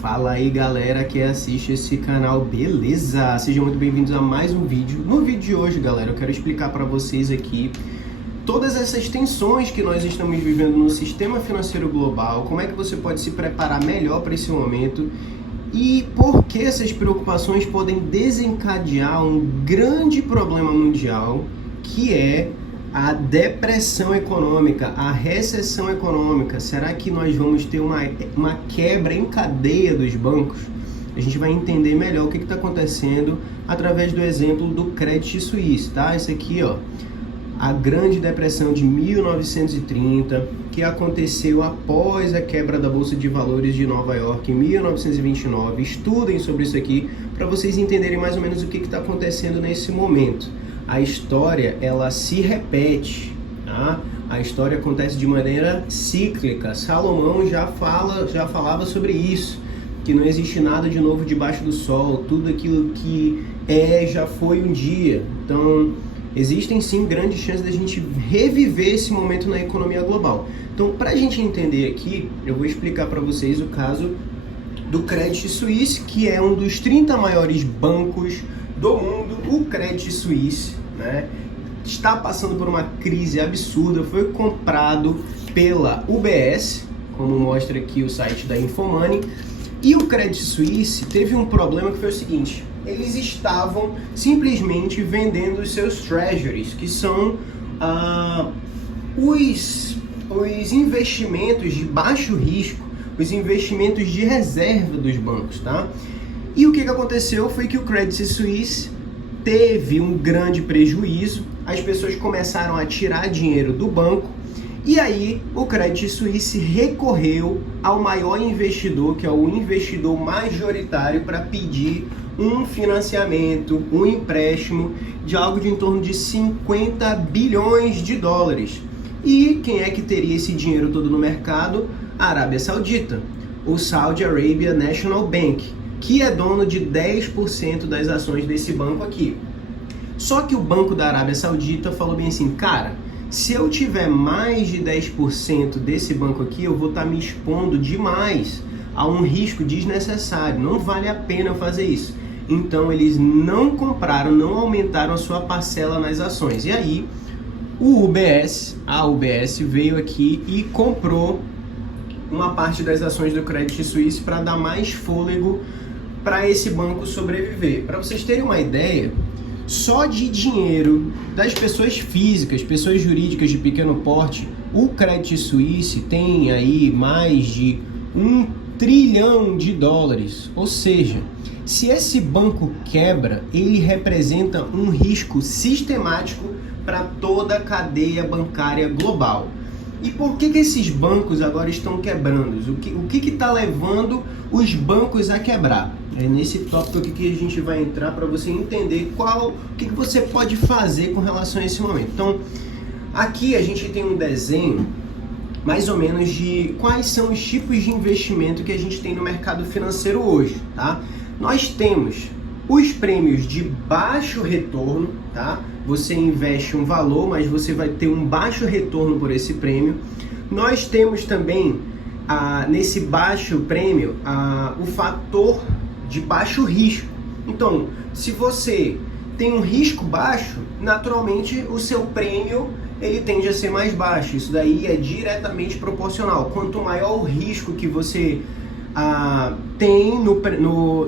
Fala aí galera que assiste esse canal, beleza? Sejam muito bem-vindos a mais um vídeo. No vídeo de hoje, galera, eu quero explicar para vocês aqui todas essas tensões que nós estamos vivendo no sistema financeiro global, como é que você pode se preparar melhor para esse momento e por que essas preocupações podem desencadear um grande problema mundial, que é a depressão econômica, a recessão econômica. Será que nós vamos ter uma quebra em cadeia dos bancos? A gente vai entender melhor o que está acontecendo através do exemplo do Credit Suisse, tá? Esse aqui, ó, a Grande Depressão de 1930, que aconteceu após a quebra da Bolsa de Valores de Nova York em 1929. Estudem sobre isso aqui para vocês entenderem mais ou menos o que está acontecendo nesse momento. A história, ela se repete, tá? A história acontece de maneira cíclica. Salomão já falava sobre isso, que não existe nada de novo debaixo do sol, tudo aquilo que já foi um dia. Então, existem sim grandes chances da gente reviver esse momento na economia global. Então, para a gente entender aqui, eu vou explicar para vocês o caso do Credit Suisse, que é um dos 30 maiores bancos do mundo. O Credit Suisse, né, está passando por uma crise absurda, foi comprado pela UBS, como mostra aqui o site da Infomoney, e o Credit Suisse teve um problema que foi o seguinte: eles estavam simplesmente vendendo os seus treasuries, que são os investimentos de baixo risco, os investimentos de reserva dos bancos, tá? E o que aconteceu foi que o Credit Suisse teve um grande prejuízo, as pessoas começaram a tirar dinheiro do banco, e aí o Credit Suisse recorreu ao maior investidor, que é o investidor majoritário, para pedir um financiamento, um empréstimo de algo de em torno de 50 bilhões de dólares. E quem é que teria esse dinheiro todo no mercado? A Arábia Saudita, o Saudi Arabia National Bank, que é dono de 10% das ações desse banco aqui. Só que o Banco da Arábia Saudita falou bem assim: cara, se eu tiver mais de 10% desse banco aqui, eu vou estar me expondo demais a um risco desnecessário, não vale a pena eu fazer isso. Então eles não compraram, não aumentaram a sua parcela nas ações. E aí a UBS veio aqui e comprou uma parte das ações do Credit Suisse para dar mais fôlego para esse banco sobreviver. Para vocês terem uma ideia, só de dinheiro das pessoas físicas, pessoas jurídicas de pequeno porte, o Credit Suisse tem aí mais de 1 trilhão de dólares. Ou seja, se esse banco quebra, ele representa um risco sistemático para toda a cadeia bancária global. E por que esses bancos agora estão quebrando? O que está levando os bancos a quebrar? É nesse tópico aqui que a gente vai entrar para você entender o que você pode fazer com relação a esse momento. Então, aqui a gente tem um desenho mais ou menos de quais são os tipos de investimento que a gente tem no mercado financeiro hoje, tá? Nós temos os prêmios de baixo retorno, tá? Você investe um valor, mas você vai ter um baixo retorno por esse prêmio. Nós temos também, nesse baixo prêmio, o fator de baixo risco. Então, se você tem um risco baixo, naturalmente o seu prêmio ele tende a ser mais baixo. Isso daí é diretamente proporcional. Quanto maior o risco que você tem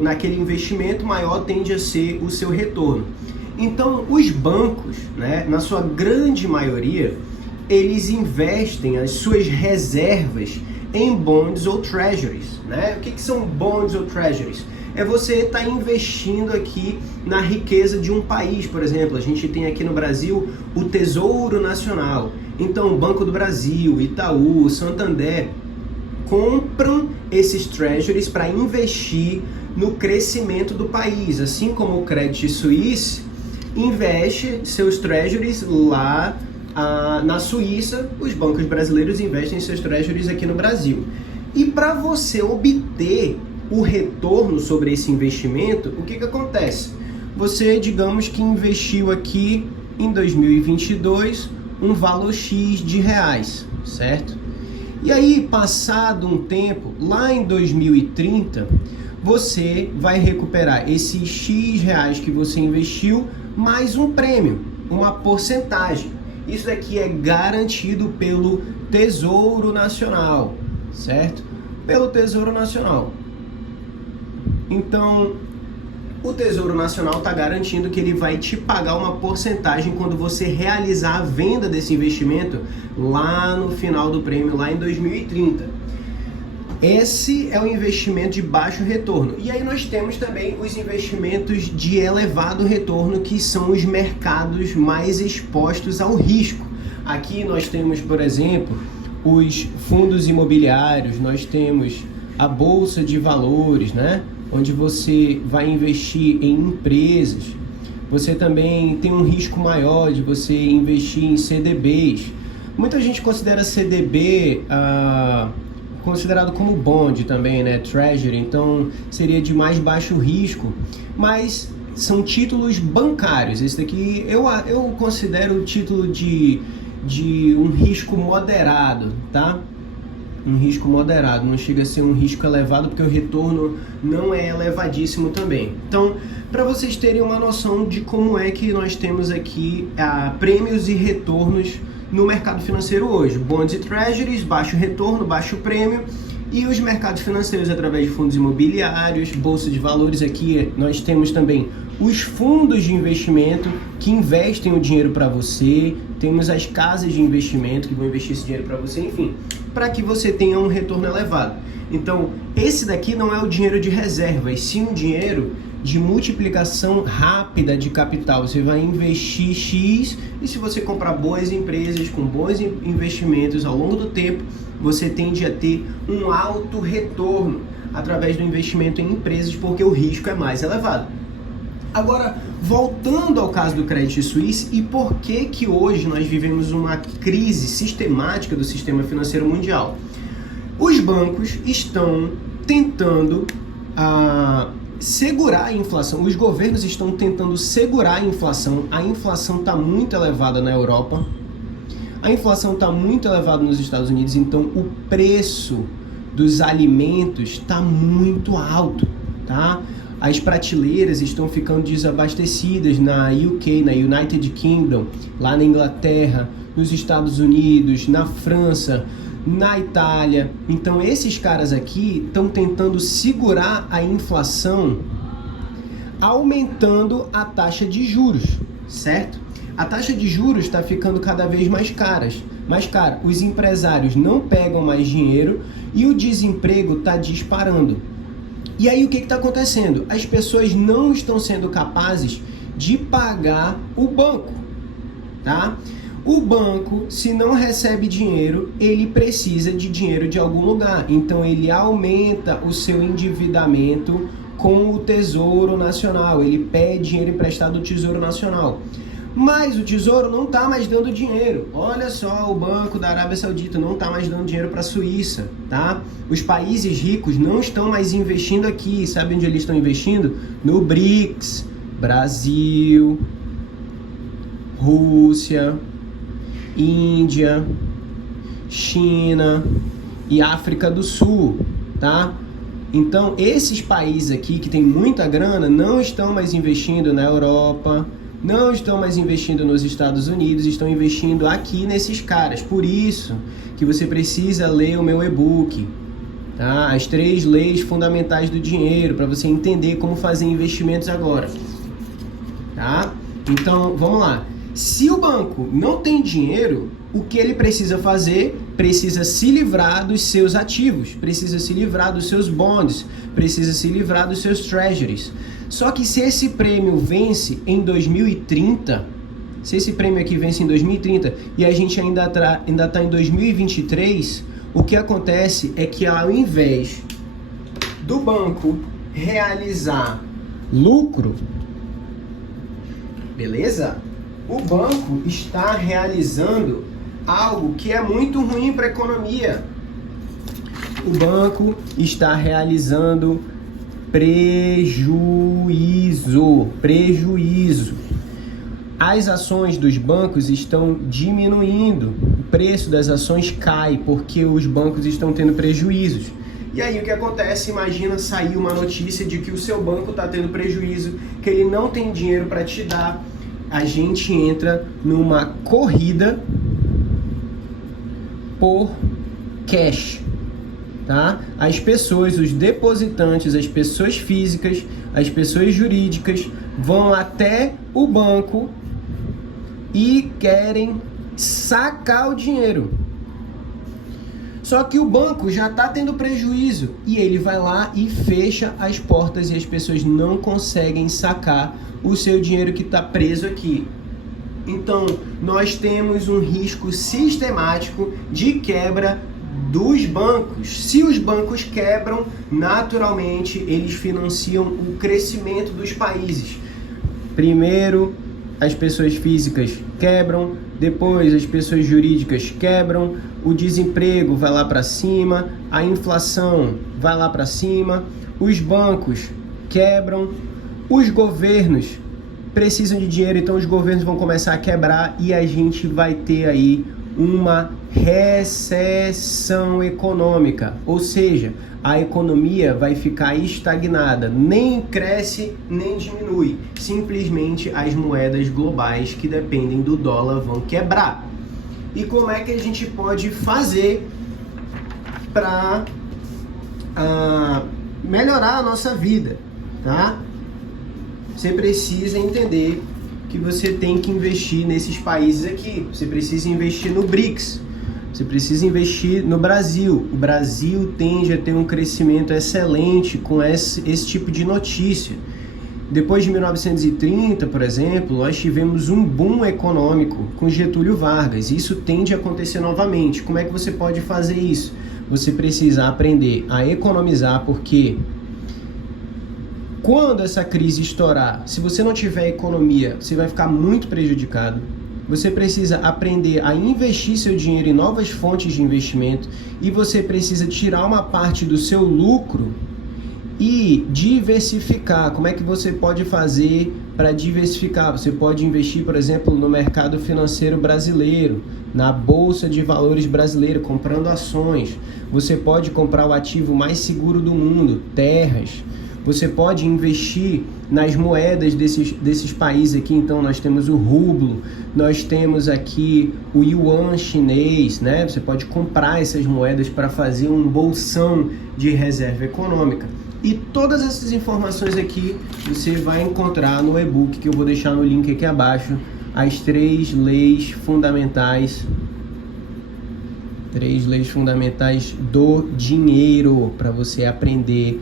naquele investimento, maior tende a ser o seu retorno. Então, os bancos, né, na sua grande maioria, eles investem as suas reservas em bonds ou treasuries, né? O que são bonds ou treasuries? É você estar investindo aqui na riqueza de um país. Por exemplo, a gente tem aqui no Brasil o Tesouro Nacional. Então, o Banco do Brasil, Itaú, Santander compram esses treasuries para investir no crescimento do país, assim como o Credit Suisse investe seus treasuries lá na Suíça. Os bancos brasileiros investem seus treasuries aqui no Brasil. E para você obter o retorno sobre esse investimento, o que acontece? Você, digamos que investiu aqui em 2022 um valor X de reais, certo? E aí, passado um tempo, lá em 2030, você vai recuperar esses X reais que você investiu mais um prêmio, uma porcentagem. Isso daqui é garantido pelo Tesouro Nacional, certo? Pelo Tesouro Nacional. Então, o Tesouro Nacional está garantindo que ele vai te pagar uma porcentagem quando você realizar a venda desse investimento lá no final do prêmio, lá em 2030. Esse é o investimento de baixo retorno. E aí nós temos também os investimentos de elevado retorno, que são os mercados mais expostos ao risco. Aqui nós temos, por exemplo, os fundos imobiliários, nós temos a bolsa de valores, né? Onde você vai investir em empresas. Você também tem um risco maior de você investir em CDBs. Muita gente considera CDB considerado como bond também, né? Treasury, então seria de mais baixo risco, mas são títulos bancários. Esse daqui eu considero o título de um risco moderado, tá? Um risco moderado, não chega a ser um risco elevado, porque o retorno não é elevadíssimo também. Então, para vocês terem uma noção de como é que nós temos aqui prêmios e retornos no mercado financeiro hoje. Bonds e treasuries, baixo retorno, baixo prêmio, e os mercados financeiros através de fundos imobiliários, bolsa de valores. Aqui nós temos também os fundos de investimento que investem o dinheiro para você, temos as casas de investimento que vão investir esse dinheiro para você, enfim, para que você tenha um retorno elevado. Então, esse daqui não é o dinheiro de reserva, e sim um dinheiro de multiplicação rápida de capital. Você vai investir X, e se você comprar boas empresas com bons investimentos ao longo do tempo, você tende a ter um alto retorno através do investimento em empresas, porque o risco é mais elevado. Agora, voltando ao caso do Credit Suisse, e por que que hoje nós vivemos uma crise sistemática do sistema financeiro mundial? Os bancos estão tentando segurar a inflação, os governos estão tentando segurar a inflação está muito elevada na Europa, a inflação está muito elevada nos Estados Unidos, então o preço dos alimentos está muito alto, tá? As prateleiras estão ficando desabastecidas na UK, na United Kingdom, lá na Inglaterra, nos Estados Unidos, na França, na Itália. Então esses caras aqui estão tentando segurar a inflação aumentando a taxa de juros, certo? A taxa de juros está ficando cada vez mais cara. Os empresários não pegam mais dinheiro e o desemprego está disparando. E aí o que está acontecendo? As pessoas não estão sendo capazes de pagar o banco, tá? O banco, se não recebe dinheiro, ele precisa de dinheiro de algum lugar. Então ele aumenta o seu endividamento com o Tesouro Nacional. Ele pede dinheiro emprestado do Tesouro Nacional. Mas o Tesouro não está mais dando dinheiro. Olha só, o Banco da Arábia Saudita não está mais dando dinheiro para a Suíça, tá? Os países ricos não estão mais investindo aqui. Sabe onde eles estão investindo? No BRICS, Brasil, Rússia, Índia, China e África do Sul, tá? Então, esses países aqui que tem muita grana não estão mais investindo na Europa, não estão mais investindo nos Estados Unidos, estão investindo aqui nesses caras. Por isso que você precisa ler o meu e-book, tá? As 3 leis fundamentais do dinheiro, para você entender como fazer investimentos agora, tá? Então, vamos lá. Se o banco não tem dinheiro, o que ele precisa fazer? Precisa se livrar dos seus ativos, precisa se livrar dos seus bonds, precisa se livrar dos seus treasuries. Só que se esse prêmio vence em 2030, se esse prêmio aqui vence em 2030 e a gente ainda está em 2023, o que acontece é que ao invés do banco realizar lucro, beleza? O banco está realizando algo que é muito ruim para a economia. O banco está realizando prejuízo. As ações dos bancos estão diminuindo. preço das ações cai porque os bancos estão tendo prejuízos. E aí o que acontece? Imagina sair uma notícia de que o seu banco está tendo prejuízo, que ele não tem dinheiro para te dar. A gente entra numa corrida por cash, tá? As pessoas, os depositantes, as pessoas físicas, as pessoas jurídicas vão até o banco e querem sacar o dinheiro. Só que o banco já está tendo prejuízo e ele vai lá e fecha as portas e as pessoas não conseguem sacar o seu dinheiro que está preso aqui. Então, nós temos um risco sistemático de quebra dos bancos. Se os bancos quebram, naturalmente eles financiam o crescimento dos países. Primeiro, as pessoas físicas quebram, depois as pessoas jurídicas quebram, o desemprego vai lá para cima, a inflação vai lá para cima, os bancos quebram, os governos precisam de dinheiro, então os governos vão começar a quebrar e a gente vai ter aí uma recessão econômica, ou seja, a economia vai ficar estagnada, nem cresce nem diminui, simplesmente as moedas globais que dependem do dólar vão quebrar. E como é que a gente pode fazer para melhorar a nossa vida, tá? Você precisa entender que você tem que investir nesses países aqui. Você precisa investir no BRICS. Você precisa investir no Brasil. O Brasil tende a ter um crescimento excelente com esse tipo de notícia. Depois de 1930, por exemplo, nós tivemos um boom econômico com Getúlio Vargas. Isso tende a acontecer novamente. Como é que você pode fazer isso? Você precisa aprender a economizar, porque quando essa crise estourar, se você não tiver economia, você vai ficar muito prejudicado. Você precisa aprender a investir seu dinheiro em novas fontes de investimento e você precisa tirar uma parte do seu lucro e diversificar. Como é que você pode fazer para diversificar? Você pode investir, por exemplo, no mercado financeiro brasileiro, na Bolsa de Valores brasileira, comprando ações. Você pode comprar o ativo mais seguro do mundo, terras. Você pode investir nas moedas desses países aqui. Então nós temos o rublo, nós temos aqui o yuan chinês, né? Você pode comprar essas moedas para fazer um bolsão de reserva econômica. E todas essas informações aqui você vai encontrar no e-book que eu vou deixar no link aqui abaixo. As 3 leis fundamentais. 3 leis fundamentais do dinheiro, para você aprender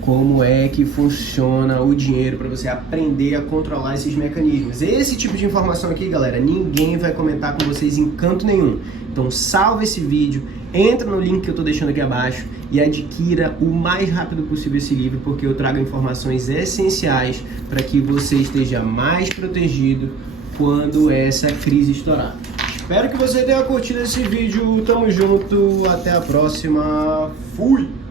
como é que funciona o dinheiro, para você aprender a controlar esses mecanismos. Esse tipo de informação aqui, galera, ninguém vai comentar com vocês em canto nenhum. Então salva esse vídeo, entra no link que eu tô deixando aqui abaixo e adquira o mais rápido possível esse livro, porque eu trago informações essenciais para que você esteja mais protegido quando essa crise estourar. Espero que você tenha curtido esse vídeo, tamo junto, até a próxima, fui!